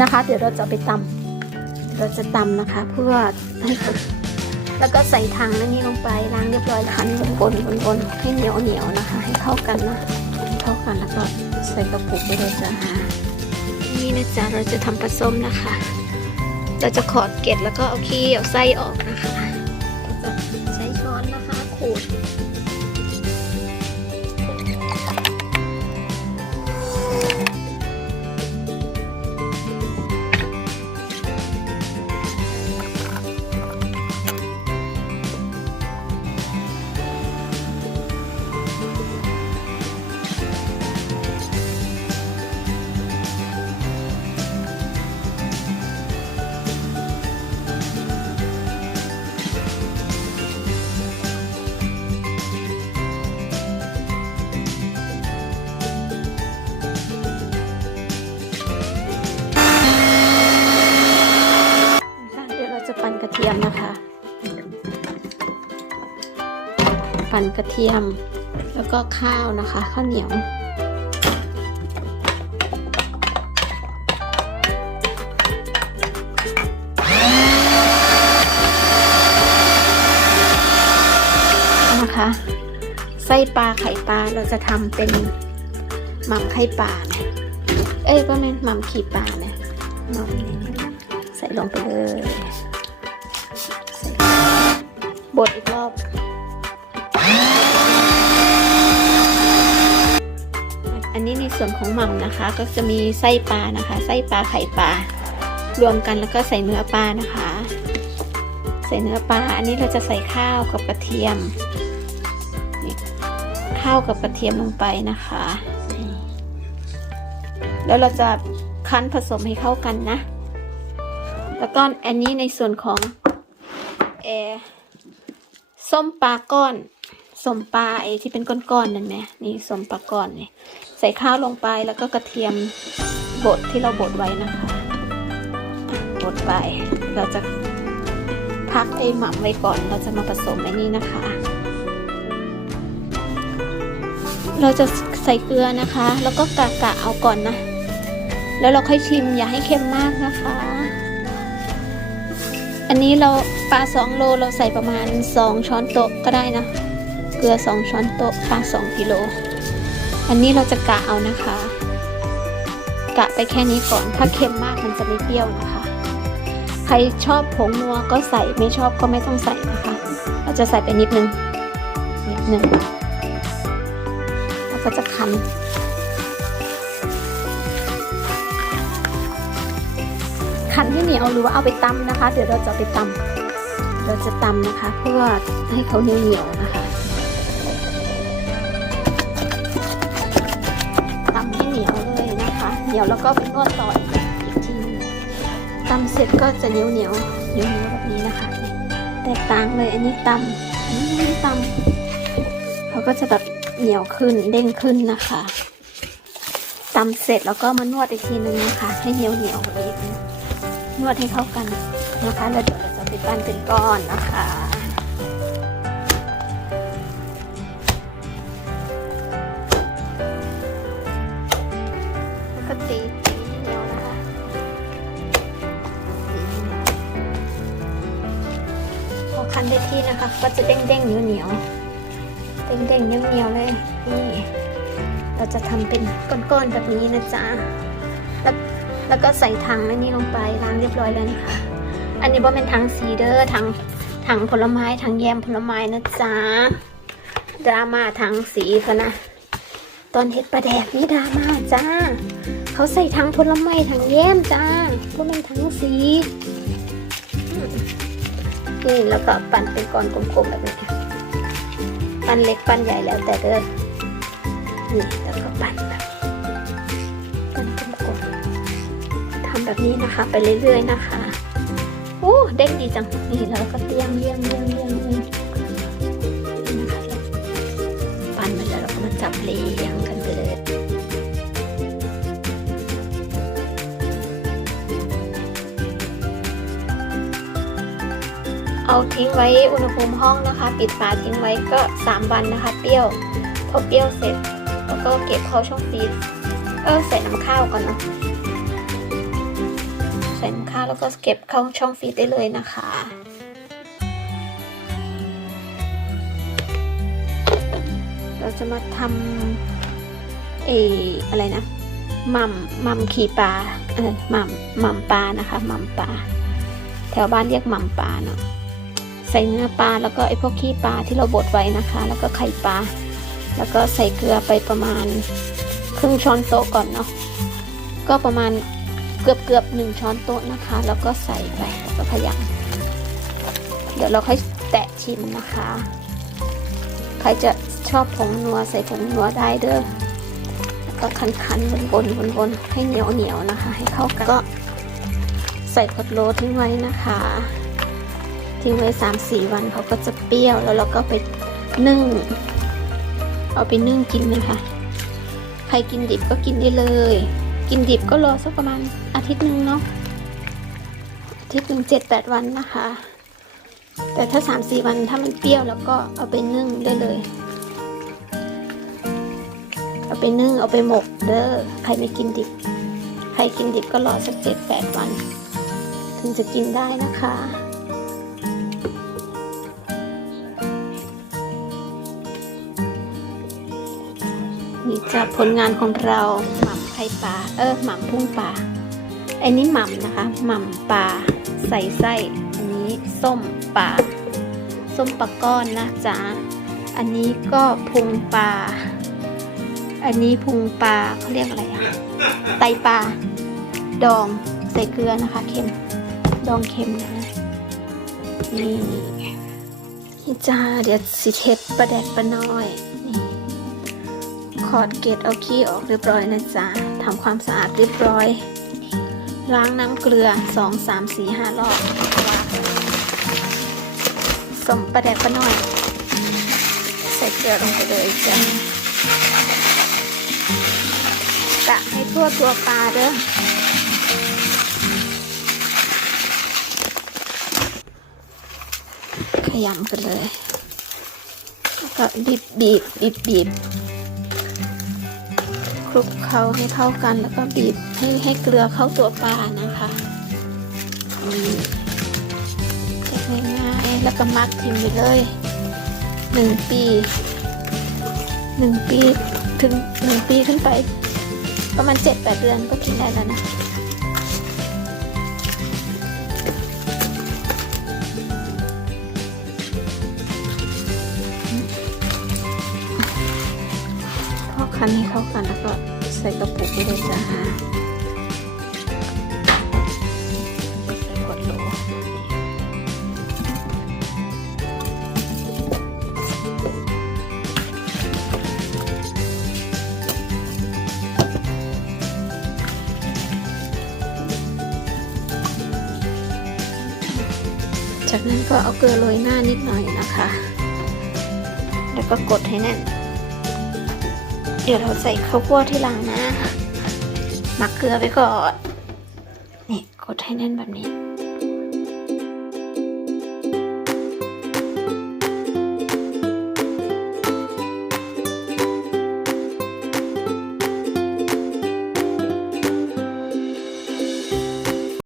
นะคะ เดี๋ยวเราจะไปตำเราจะตำนะคะ เพื่อ แล้วก็ใส่ถังนี้ลงไปล้างเรียบร้อยคั้นบนๆบนๆให้เหนียวเหนียวนะคะ ให้เข้ากันนะให้เข้ากันแล้วก็ใส่กระปุกไปเลยจ้านี่นะจ๊ะเราจะทำผสมนะคะ เราจะขอดเกล็ดแล้วก็เอาขี้เอาไส้ออกนะคะ จะปั่นกระเทียมนะคะ ปั่นกระเทียม แล้วก็ข้าวนะคะ ข้าวเหนียวนะคะไส้ปลาไข่ปลาเราจะทำเป็นหม่ำไข่ปลาเนี่ยเอ้ยก็แม่หม่ำขี่ปลาเนี่ยหม่ำใส่ลงไปเลย ดอีกรอบ อันนี้ในส่วนของหม่ำนะคะ ก็จะมีไส้ปลานะคะ ไส้ปลาไข่ปลารวมกันแล้วก็ใส่เนื้อปลานะคะ ใส่เนื้อปลา อันนี้เราจะใส่ข้าวกับกระเทียม ข้าวกับกระเทียมลงไปนะคะ แล้วเราจะคั้นผสมให้เข้ากันนะ แล้วก็อันนี้ในส่วนของเออ ส้มปลาก้อนส้มปลาไอ้ที่เป็นก้อนๆนั่นไหมนี่ส้มปลาก้อนนี่ใส่ข้าวลงไปแล้วก็กระเทียมบดที่เราบดไว้นะคะบดไปเราจะพักไอ้หม่ำไว้ก่อน เราจะมาผสมไอ้นี่นะคะ เราจะใส่เกลือนะคะ แล้วก็กะกะเอาก่อนนะ แล้วเราค่อยชิมอย่าให้เค็มมากนะคะ อันนี้เราปลาสองโลเราใส่ประมาณสองช้อนโต๊ะก็ได้นะ เกลือสองช้อนโต๊ะปลาสองกิโล อันนี้เราจะกะเอานะคะ กะไปแค่นี้ก่อน ถ้าเค็มมากมันจะไม่เปรี้ยวนะคะ ใครชอบผงนัวก็ใส่ไม่ชอบก็ไม่ต้องใส่นะคะ เราจะใส่ไปนิดนึง นิดนึงแล้วก็จะคั้น คั้นให้เหนียวหรือว่าเอาไปตำนะคะ เดี๋ยวเราจะไปตำเราจะตำนะคะ เพื่อให้เขาเหนียวเหนียวๆนะคะตำให้เหนียวเลยนะคะ เหนียวแล้วก็ไปนวดต่ออีกทีนึงตำเสร็จก็จะเหนียวเหนียวเหนียวเหนียวแบบนี้นะคะแตกต่างเลยอันนี้ตำอันนี้ตำเขาก็จะแบบเหนียวขึ้นเด้งขึ้นนะคะตำเสร็จแล้วก็มานวดอีกทีนึงนะคะ ให้เหนียวเหนียวเลย นวดให้เข้ากันนะคะแล้วเดี๋ยวเราจะไปปั้นเป็นก้อนนะคะแล้วก็ตีตีให้เหนียวนะคะพอคั้นได้ที่นะคะ ก็จะเด้งเด้งเหนียวเหนียวเด้งเด้งเหนียวเหนียวเลยนี่เราจะทำเป็นก้อนๆแบบนี้นะจ๊ะ แล้วก็ใส่ถังอันนี้ลงไปล้างเรียบร้อยแล้วนะคะ อันนี้ว่าเป็นถังซีเดอร์ถังถังผลไม้ถังแยมผลไม้นะจ๊ะดราม่าถังสีเขานะ ตอนเฮ็ดปลาแดกนี่ดราม่าจ้า เขาใส่ถังผลไม้ถังแยมจ้าว่าเป็นถังสีนี่แล้วก็ปั่นเป็นก้อนกลมๆแบบนี้ปั้นเล็กปั้นใหญ่แล้วแต่เด้อนี่แล้วก็ปั่นแบบ แบบนี้นะคะ ไปเรื่อยๆนะคะโอ้เด้งดีจังนี่แล้วก็เลี้ยงเลี้ยงเลี้ยงเลี้ยงเลยนี่นะคะปั้นไปแล้วเราก็มาจับเลี้ยงกันไปเลยเอาทิ้งไว้อุณหภูมิห้องนะคะ ปิดฝาทิ้งไว้ก็ 3 วันนะคะ เปรี้ยว พอเปรี้ยวเสร็จก็ก็เก็บเข้าช่องฟรีซเออใส่น้ำข้าวก่อนเนาะ ส่น้ำข้าวแล้วก็เก็บเข้าช่องฟรีซได้เลยนะคะเราจะมาทำเออะไรนะม่ำหม่ำขี่ปลาเออม่ำหม่ำปลานะคะม่ำปลาแถวบ้านเรียกม่ำปลาเนาะใส่เนื้อปลาแล้วก็ไอพวกขี้ปลาที่เราบดไว้นะคะ แล้วก็ไข่ปลาแล้วก็ใส่เกลือไปประมาณครึ่งช้อนโต๊ะก่อนเนาะก็ประมาณ เกือบเกือบหนึ่งช้อนโต๊ะนะคะ แล้วก็ใส่ไปแล้วก็พยำเดี๋ยวเราค่อยแตะชิมนะคะ ใครจะชอบผงนัวใส่ผงนัวได้เด้อแล้วก็คันคันวนวนวนวนให้เหนียวเหนียวนะคะ ให้เข้ากันก็ใส่กดโลทิ้งไว้นะคะทิ้งไว้สามสี่วันเขาก็จะเปรี้ยวแล้วเราก็ไปนึ่ง เอาไปนึ่งกินนะคะ ใครกินดิบก็กินได้เลย กินดิบก็รอสักประมาณอาทิตย์หนึ่งเนาะอาทิตย์หนึ่งเจ็ดแปดวันนะคะ แต่ถ้าสามสี่วันถ้ามันเปรี้ยวแล้วก็เอาไปนึ่งได้เลย เอาไปนึ่งเอาไปหมกเด้อใครไม่กินดิบ ใครกินดิบก็รอสักเจ็ดแปดวัน ถึงจะกินได้นะคะนี่จะผลงานของเราม่ำ ไข่ปลา เออหม่ำพุ่งปลา อันนี้หม่ำนะคะ หม่ำปลา ใส่ไส้ อันนี้ส้มปลา ส้มปลาก้อนนะจ๊ะ อันนี้ก็พุงปลา อันนี้พุงปลาเขาเรียกอะไรอะไตปลา ดองใส่เกลือนะคะ เค็ม ดองเค็มนะ นี่นี่จ้า เดี๋ยวสิเช็ดปลาแดกปลาน้อย ขอดเกล็ดเอาขี้ออกเรียบร้อยนะจ๊ะทำความสะอาดเรียบร้อย ล้างน้ำเกลือ 2 3 4 5 รอบสมปลาแดกปลาน้อย ใส่เกลือลงไปเลยจ้ะกะให้ทั่วตัวปลาเด้อขยำไปเลยแล้วก็บีบบีบบีบบีบ คลุกเคล้าให้เข้ากันแล้วก็บีบให้ให้เกลือเข้าตัวปลานะคะเล็กง่ายๆแล้วก็มักทิ้งไปเลยหนึ่งปีหนึ่งปีถึงหนึ่งปีขึ้นไป ประมาณเจ็ดแปดเดือนก็กินได้แล้วนะ คั้นให้เข้ากันแล้วก็ใส่กระปุกไปเลยจ้าใส่กดโหลจากนั้นก็เอาเกลือโรยหน้านิดหน่อยนะคะ แล้วก็กดให้แน่น เดี๋ยวเราใส่ข้าวคั่วที่หลังนะหมักเกลือไปก่อน นี่กดให้แน่นแบบนี้